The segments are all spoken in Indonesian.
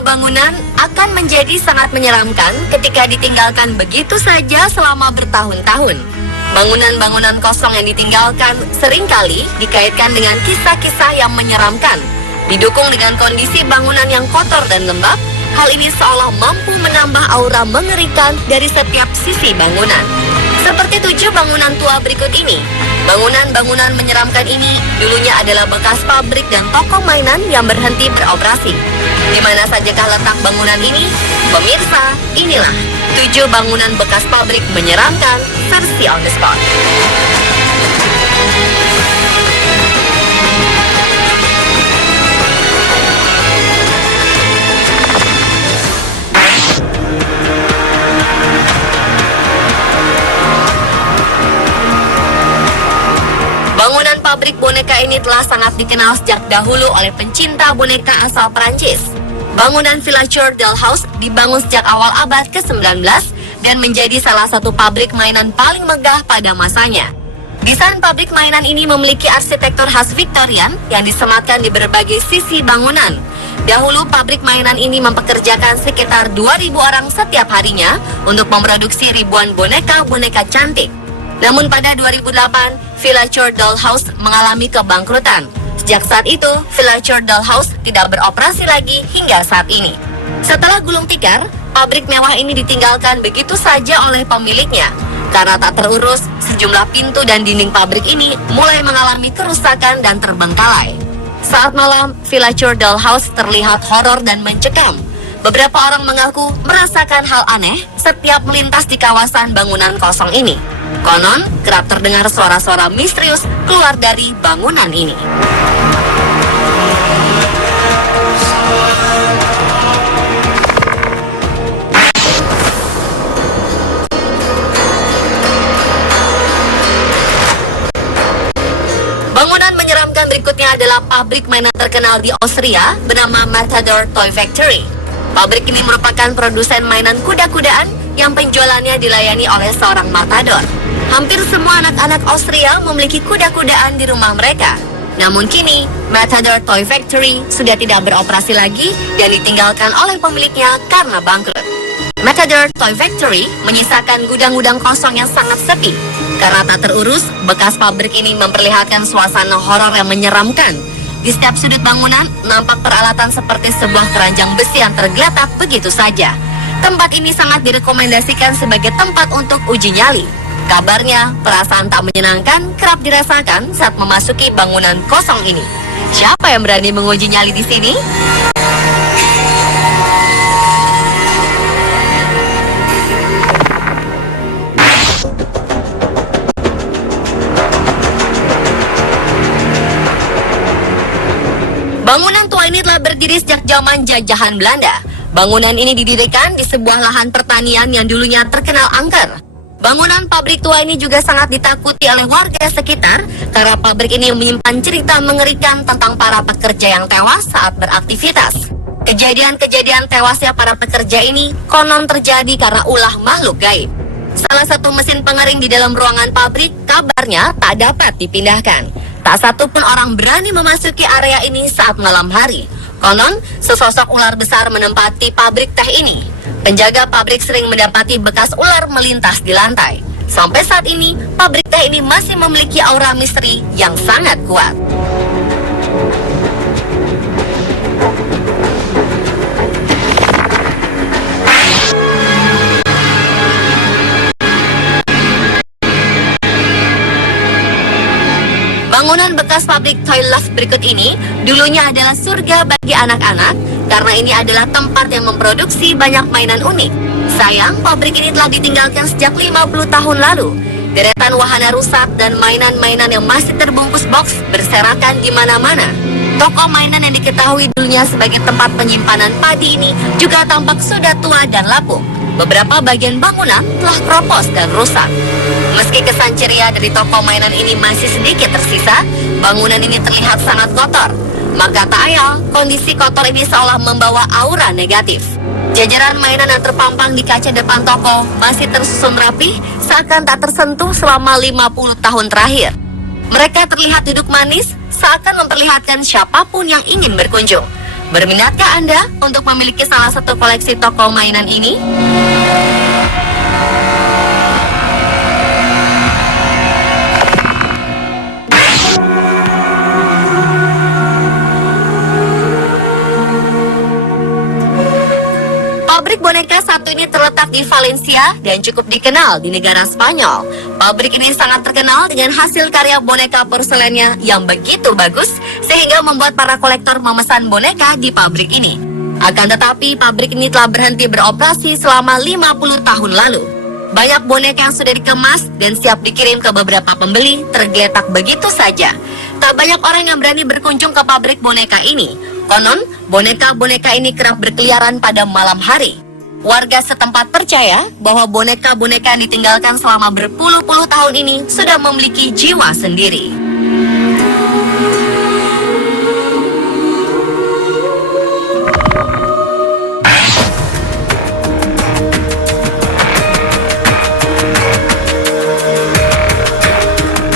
Sebuah bangunan akan menjadi sangat menyeramkan ketika ditinggalkan begitu saja selama bertahun-tahun. Bangunan-bangunan kosong yang ditinggalkan seringkali dikaitkan dengan kisah-kisah yang menyeramkan. Didukung dengan kondisi bangunan yang kotor dan lembab, hal ini seolah mampu menambah aura mengerikan dari setiap sisi bangunan. Seperti 7 bangunan tua berikut ini. Bangunan-bangunan menyeramkan ini dulunya adalah bekas pabrik dan toko mainan yang berhenti beroperasi. Di mana sajakah letak bangunan ini? Pemirsa, inilah 7 bangunan bekas pabrik menyeramkan versi on the spot. Bangunan pabrik boneka ini telah sangat dikenal sejak dahulu oleh pencinta boneka asal Prancis. Bangunan Villager Dollhouse dibangun sejak awal abad ke-19 dan menjadi salah satu pabrik mainan paling megah pada masanya. Desain pabrik mainan ini memiliki arsitektur khas Victorian yang disematkan di berbagai sisi bangunan. Dahulu pabrik mainan ini mempekerjakan sekitar 2.000 orang setiap harinya untuk memproduksi ribuan boneka-boneka cantik. Namun pada 2008, Villager Dollhouse mengalami kebangkrutan. Sejak saat itu, Villager Dollhouse tidak beroperasi lagi hingga saat ini. Setelah gulung tikar, pabrik mewah ini ditinggalkan begitu saja oleh pemiliknya. Karena tak terurus, sejumlah pintu dan dinding pabrik ini mulai mengalami kerusakan dan terbengkalai. Saat malam, Villager Dollhouse terlihat horor dan mencekam. Beberapa orang mengaku merasakan hal aneh setiap melintas di kawasan bangunan kosong ini. Konon, kerap terdengar suara-suara misterius keluar dari bangunan ini. Bangunan menyeramkan berikutnya adalah pabrik mainan terkenal di Austria bernama Matador Toy Factory. Pabrik ini merupakan produsen mainan kuda-kudaan yang penjualannya dilayani oleh seorang matador. Hampir semua anak-anak Austria memiliki kuda-kudaan di rumah mereka. Namun kini, Matador Toy Factory sudah tidak beroperasi lagi dan ditinggalkan oleh pemiliknya karena bangkrut. Matador Toy Factory menyisakan gudang-gudang kosong yang sangat sepi. Karena tak terurus, bekas pabrik ini memperlihatkan suasana horor yang menyeramkan. Di setiap sudut bangunan, nampak peralatan seperti sebuah keranjang besi yang tergeletak begitu saja. Tempat ini sangat direkomendasikan sebagai tempat untuk uji nyali. Kabarnya, perasaan tak menyenangkan kerap dirasakan saat memasuki bangunan kosong ini. Siapa yang berani menguji nyali di sini? Bangunan tua ini telah berdiri sejak zaman jajahan Belanda. Bangunan ini didirikan di sebuah lahan pertanian yang dulunya terkenal angker. Bangunan pabrik tua ini juga sangat ditakuti oleh warga sekitar karena pabrik ini menyimpan cerita mengerikan tentang para pekerja yang tewas saat beraktivitas. Kejadian-kejadian tewasnya para pekerja ini konon terjadi karena ulah makhluk gaib. Salah satu mesin pengering di dalam ruangan pabrik kabarnya tak dapat dipindahkan. Tak satu pun orang berani memasuki area ini saat malam hari. Konon, sesosok ular besar menempati pabrik teh ini. Penjaga pabrik sering mendapati bekas ular melintas di lantai. Sampai saat ini, pabrik teh ini masih memiliki aura misteri yang sangat kuat. Bangunan bekas pabrik Toy Loft berikut ini dulunya adalah surga bagi anak-anak karena ini adalah tempat yang memproduksi banyak mainan unik. Sayang, pabrik ini telah ditinggalkan sejak 50 tahun lalu. Deretan wahana rusak dan mainan-mainan yang masih terbungkus box berserakan di mana-mana. Toko mainan yang diketahui dulunya sebagai tempat penyimpanan padi ini juga tampak sudah tua dan lapuk. Beberapa bagian bangunan telah keropos dan rusak. Meski kesan ceria dari toko mainan ini masih sedikit tersisa, bangunan ini terlihat sangat kotor. Maka tak ayal, kondisi kotor ini seolah membawa aura negatif. Jajaran mainan yang terpampang di kaca depan toko masih tersusun rapi, seakan tak tersentuh selama 50 tahun terakhir. Mereka terlihat duduk manis, seakan memperlihatkan siapapun yang ingin berkunjung. Berminatkah Anda untuk memiliki salah satu koleksi toko mainan ini? Pabrik boneka satu ini terletak di Valencia dan cukup dikenal di negara Spanyol. Pabrik ini sangat terkenal dengan hasil karya boneka porselennya yang begitu bagus sehingga membuat para kolektor memesan boneka di pabrik ini. Akan tetapi pabrik ini telah berhenti beroperasi selama 50 tahun lalu. Banyak boneka yang sudah dikemas dan siap dikirim ke beberapa pembeli tergeletak begitu saja. Tak banyak orang yang berani berkunjung ke pabrik boneka ini. Konon, boneka-boneka ini kerap berkeliaran pada malam hari. Warga setempat percaya bahwa boneka-boneka yang ditinggalkan selama berpuluh-puluh tahun ini sudah memiliki jiwa sendiri.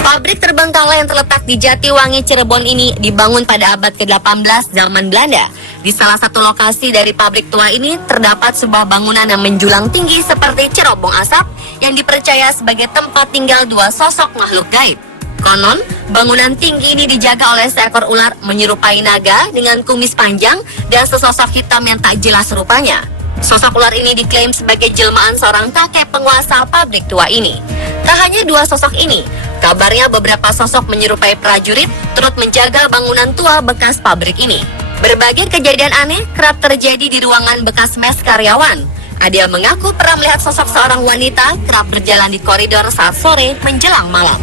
Pabrik terbengkalai yang terletak di Jatiwangi, Cirebon ini dibangun pada abad ke-18 zaman Belanda. Di salah satu lokasi dari pabrik tua ini terdapat sebuah bangunan yang menjulang tinggi seperti cerobong asap yang dipercaya sebagai tempat tinggal dua sosok makhluk gaib. Konon, bangunan tinggi ini dijaga oleh seekor ular menyerupai naga dengan kumis panjang dan sesosok hitam yang tak jelas rupanya. Sosok ular ini diklaim sebagai jelmaan seorang kakek penguasa pabrik tua ini. Tak hanya dua sosok ini, kabarnya beberapa sosok menyerupai prajurit turut menjaga bangunan tua bekas pabrik ini. Berbagai kejadian aneh kerap terjadi di ruangan bekas mes karyawan. Ada yang mengaku pernah melihat sosok seorang wanita kerap berjalan di koridor saat sore menjelang malam.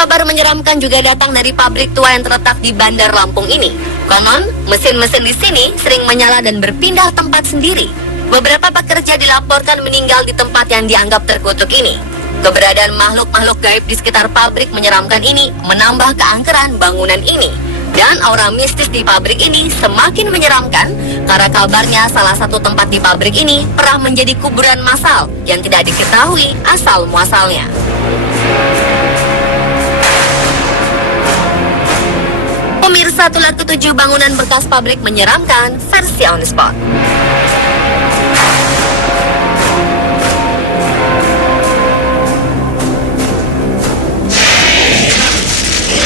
Kabar menyeramkan juga datang dari pabrik tua yang terletak di Bandar Lampung ini. Konon, mesin-mesin di sini sering menyala dan berpindah tempat sendiri. Beberapa pekerja dilaporkan meninggal di tempat yang dianggap terkutuk ini. Keberadaan makhluk-makhluk gaib di sekitar pabrik menyeramkan ini menambah keangkeran bangunan ini. Dan aura mistis di pabrik ini semakin menyeramkan karena kabarnya salah satu tempat di pabrik ini pernah menjadi kuburan massal yang tidak diketahui asal-muasalnya. Pemirsa, itulah ketujuh bangunan bekas pabrik menyeramkan versi On The Spot.